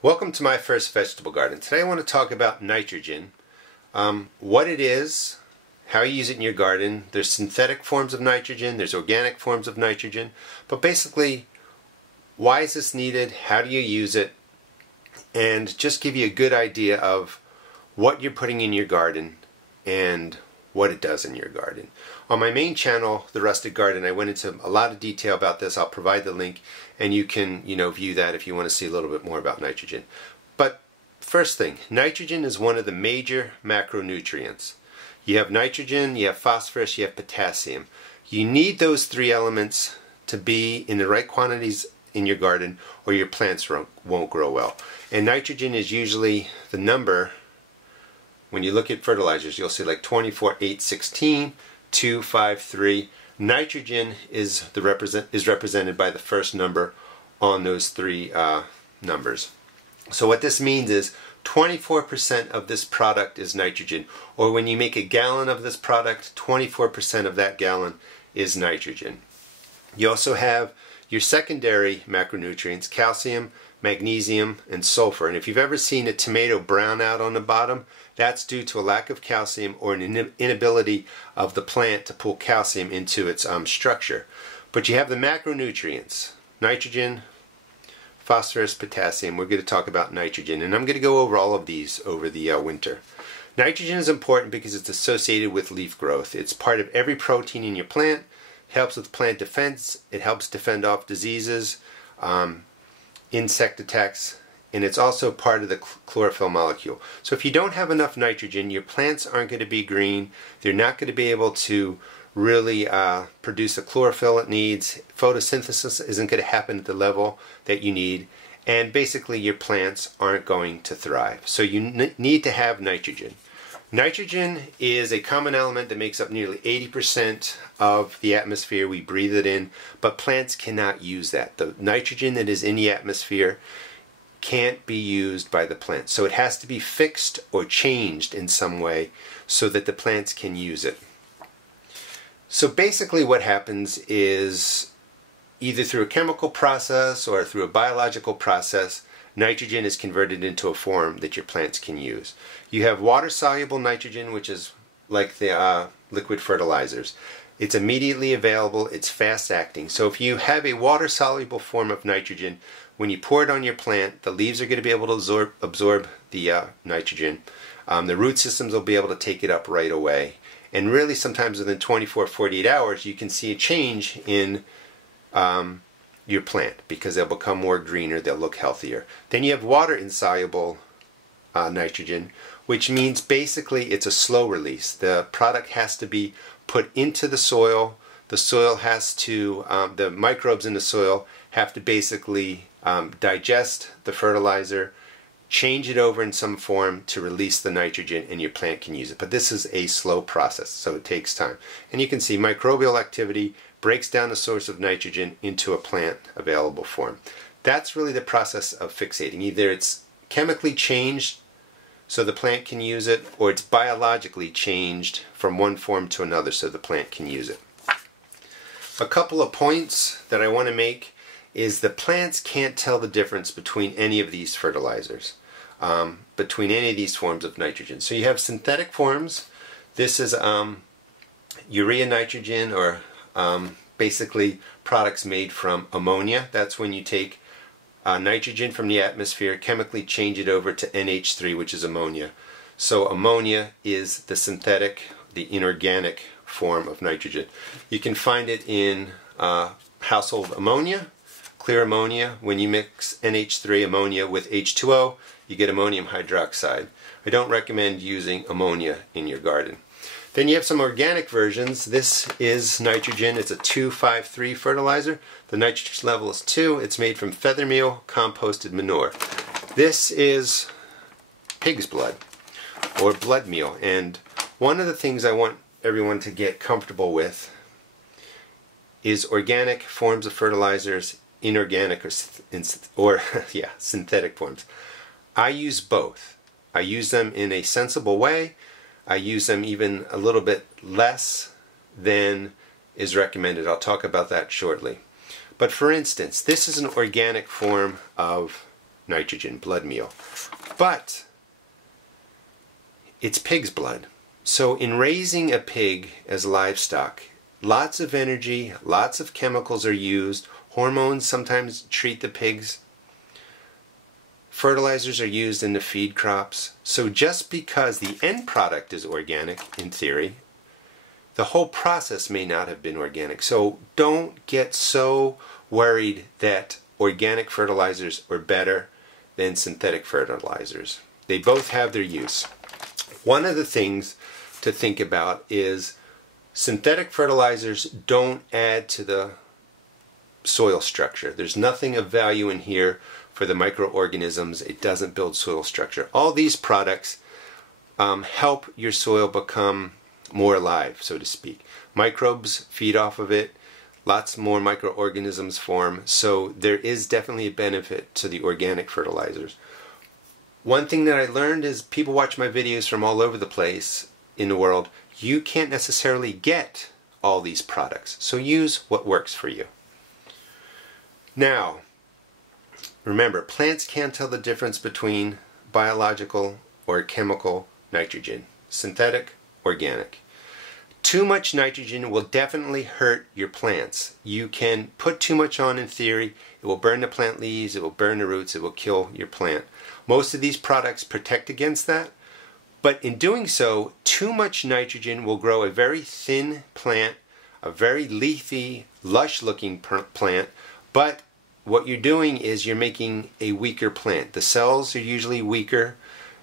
Welcome to my first vegetable garden. Today I want to talk about nitrogen, what it is, how you use it in your garden. There's synthetic forms of nitrogen, there's organic forms of nitrogen, but basically why is this needed, how do you use it, and just give you a good idea of what you're putting in your garden and what it does in your garden. On my main channel, The Rustic Garden, I went into a lot of detail about this. I'll provide the link and you can view that if you want to see a little bit more about nitrogen. But first thing, nitrogen is one of the major macronutrients. You have nitrogen, you have phosphorus, you have potassium. You need those three elements to be in the right quantities in your garden or your plants won't grow well. And nitrogen is usually the number. When you look at fertilizers, you'll see like 24, 8, 16, 2, 5, 3. Nitrogen is represented by the first number on those three numbers. So what this means is 24% of this product is nitrogen. Or when you make a gallon of this product, 24% of that gallon is nitrogen. You also have your secondary macronutrients, calcium, magnesium, and sulfur. And if you've ever seen a tomato brown out on the bottom, that's due to a lack of calcium or an inability of the plant to pull calcium into its structure. But you have the macronutrients, nitrogen, phosphorus, potassium. We're going to talk about nitrogen, and I'm going to go over all of these over the winter. Nitrogen is important because it's associated with leaf growth. It's part of every protein in your plant. It helps with plant defense. It helps defend off diseases, insect attacks, and it's also part of the chlorophyll molecule. So if you don't have enough nitrogen, your plants aren't going to be green. They're not going to be able to really produce the chlorophyll it needs. Photosynthesis isn't going to happen at the level that you need, and basically your plants aren't going to thrive. So you need to have nitrogen. Nitrogen is a common element that makes up nearly 80% of the atmosphere. We breathe it in, but plants cannot use that. The nitrogen that is in the atmosphere can't be used by the plant. So it has to be fixed or changed in some way so that the plants can use it. So basically what happens is either through a chemical process or through a biological process, nitrogen is converted into a form that your plants can use. You have water-soluble nitrogen, which is like the liquid fertilizers. It's immediately available, it's fast-acting. So if you have a water-soluble form of nitrogen, when you pour it on your plant, the leaves are going to be able to absorb the nitrogen. The root systems will be able to take it up right away. And really sometimes within 24, 48 hours, you can see a change in your plant because they'll become more greener, they'll look healthier. Then you have water-insoluble nitrogen, which means basically it's a slow release. The product has to be put into the soil. The soil has to, the microbes in the soil have to basically digest the fertilizer, change it over in some form to release the nitrogen, and your plant can use it. But this is a slow process, so it takes time. And you can see microbial activity breaks down the source of nitrogen into a plant available form. That's really the process of fixating. Either it's chemically changed so the plant can use it, or it's biologically changed from one form to another so the plant can use it. A couple of points that I want to make is the plants can't tell the difference between any of these fertilizers, between any of these forms of nitrogen. So you have synthetic forms. This is urea nitrogen, or basically products made from ammonia. That's when you take nitrogen from the atmosphere, chemically change it over to NH3, which is ammonia. So ammonia is the synthetic, the inorganic form of nitrogen. You can find it in household ammonia, clear ammonia. When you mix NH3 ammonia with H2O, you get ammonium hydroxide. I don't recommend using ammonia in your garden. Then you have some organic versions. This is nitrogen. It's a 2,5,3 fertilizer. The nitrogen level is 2. It's made from feather meal, composted manure. This is pig's blood or blood meal. And one of the things I want everyone to get comfortable with is organic forms of fertilizers, inorganic or synthetic forms. I use both. I use them in a sensible way. I use them even a little bit less than is recommended. I'll talk about that shortly. But for instance, this is an organic form of nitrogen, blood meal. But it's pig's blood. So in raising a pig as livestock, lots of energy, lots of chemicals are used. Hormones sometimes treat the pigs. Fertilizers are used in the feed crops. So just because the end product is organic, in theory, the whole process may not have been organic. So don't get so worried that organic fertilizers are better than synthetic fertilizers. They both have their use. One of the things to think about is synthetic fertilizers don't add to the soil structure. There's nothing of value in here for the microorganisms. It doesn't build soil structure. All these products help your soil become more alive, so to speak. Microbes feed off of it. Lots more microorganisms form. So there is definitely a benefit to the organic fertilizers. One thing that I learned is people watch my videos from all over the place in the world. You can't necessarily get all these products. So use what works for you. Now, remember, plants can't tell the difference between biological or chemical nitrogen, synthetic, organic. Too much nitrogen will definitely hurt your plants. You can put too much on in theory. It will burn the plant leaves, it will burn the roots, it will kill your plant. Most of these products protect against that, but in doing so, too much nitrogen will grow a very thin plant, a very leafy, lush-looking plant, but what you're doing is you're making a weaker plant. The cells are usually weaker.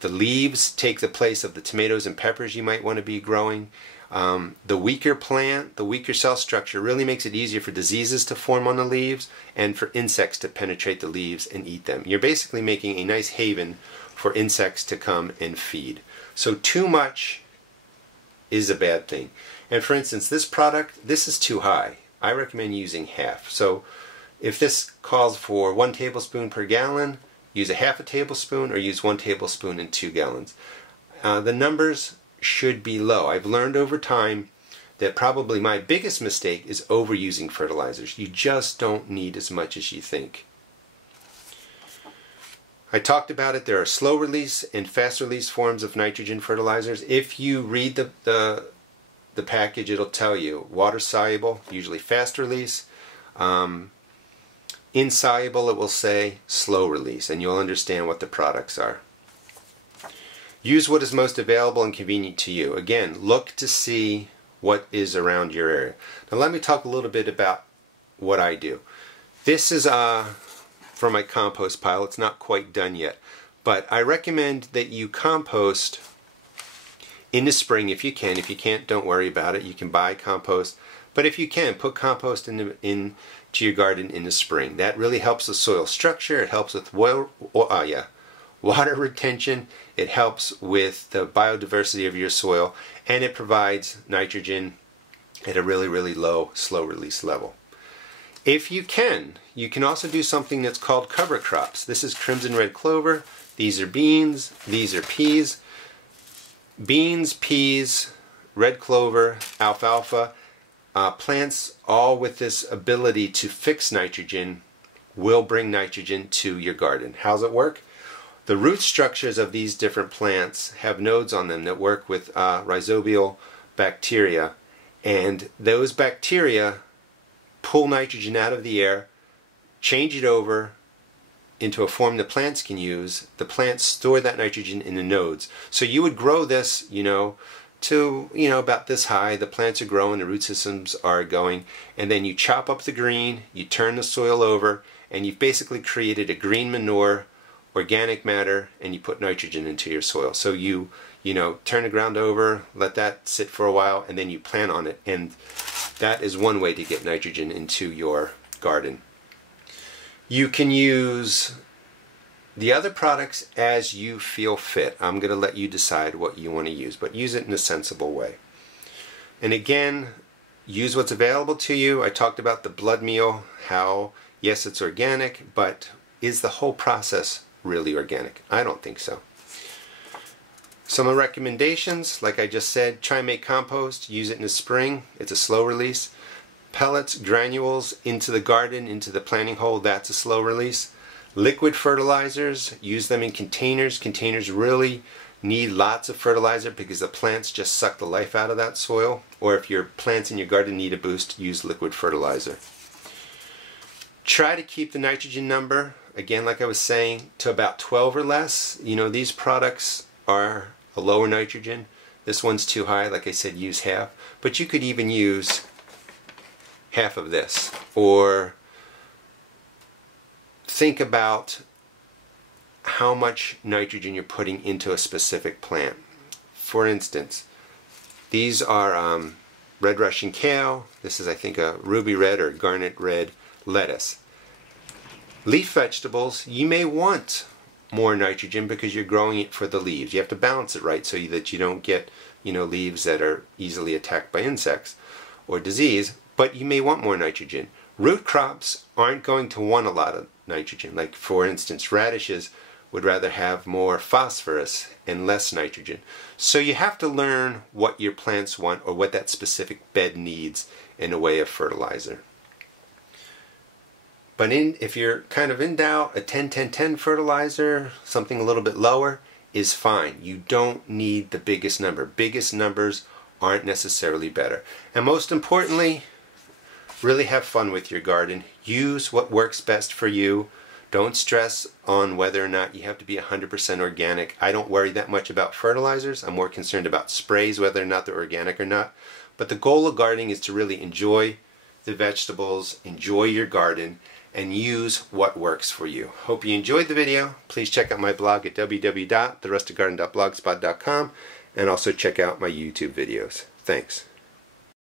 The leaves take the place of the tomatoes and peppers you might want to be growing. The weaker plant, the weaker cell structure really makes it easier for diseases to form on the leaves and for insects to penetrate the leaves and eat them. You're basically making a nice haven for insects to come and feed. So too much is a bad thing. And for instance, this product, this is too high. I recommend using half. So if this calls for 1 tablespoon per gallon, use a half a tablespoon or use 1 tablespoon in 2 gallons. The numbers should be low. I've learned over time that probably my biggest mistake is overusing fertilizers. You just don't need as much as you think. I talked about it. There are slow release and fast release forms of nitrogen fertilizers. If you read the package, it'll tell you water soluble, usually fast release. Insoluble, it will say slow release, and you'll understand what the products are. Use what is most available and convenient to you. Again, look to see what is around your area. Now let me talk a little bit about what I do. This is from my compost pile. It's not quite done yet, but I recommend that you compost in the spring if you can. If you can't, don't worry about it. You can buy compost, but if you can, put compost into your garden in the spring. That really helps the soil structure. It helps with water retention. It helps with the biodiversity of your soil, and it provides nitrogen at a really, really low, slow release level. If you can also do something that's called cover crops. This is crimson red clover. These are beans. These are peas. Beans, peas, red clover, alfalfa, plants all with this ability to fix nitrogen will bring nitrogen to your garden. How's it work? The root structures of these different plants have nodes on them that work with rhizobial bacteria, and those bacteria pull nitrogen out of the air, change it over into a form the plants can use. The plants store that nitrogen in the nodes. So you would grow this, to about this high. The plants are growing, the root systems are going, and then you chop up the green, you turn the soil over, and you've basically created a green manure, organic matter, and you put nitrogen into your soil. So you turn the ground over, let that sit for a while, and then you plant on it, and that is one way to get nitrogen into your garden. You can use the other products as you feel fit. I'm going to let you decide what you want to use, but use it in a sensible way. And again, use what's available to you. I talked about the blood meal, how, yes, it's organic, but is the whole process really organic? I don't think so. Some recommendations, like I just said, try and make compost. Use it in the spring. It's a slow release. Pellets, granules into the garden, into the planting hole, that's a slow release. Liquid fertilizers, use them in containers. Containers really need lots of fertilizer because the plants just suck the life out of that soil. Or if your plants in your garden need a boost, use liquid fertilizer. Try to keep the nitrogen number, again like I was saying, to about 12 or less. You know, these products are a lower nitrogen. This one's too high, like I said, use half. But you could even use half of this. Or think about how much nitrogen you're putting into a specific plant. For instance, these are red Russian kale. This is, I think, a ruby red or garnet red lettuce. Leaf vegetables, you may want more nitrogen because you're growing it for the leaves. You have to balance it right so that you don't get, you know, leaves that are easily attacked by insects or disease, but you may want more nitrogen. Root crops aren't going to want a lot of nitrogen. Like, for instance, radishes would rather have more phosphorus and less nitrogen. So you have to learn what your plants want or what that specific bed needs in a way of fertilizer. But if you're kind of in doubt, a 10-10-10 fertilizer, something a little bit lower, is fine. You don't need the biggest number. Biggest numbers aren't necessarily better. And most importantly, really have fun with your garden. Use what works best for you. Don't stress on whether or not you have to be 100% organic. I don't worry that much about fertilizers. I'm more concerned about sprays, whether or not they're organic or not. But the goal of gardening is to really enjoy the vegetables, enjoy your garden, and use what works for you. Hope you enjoyed the video. Please check out my blog at www.therustedgarden.blogspot.com and also check out my YouTube videos. Thanks.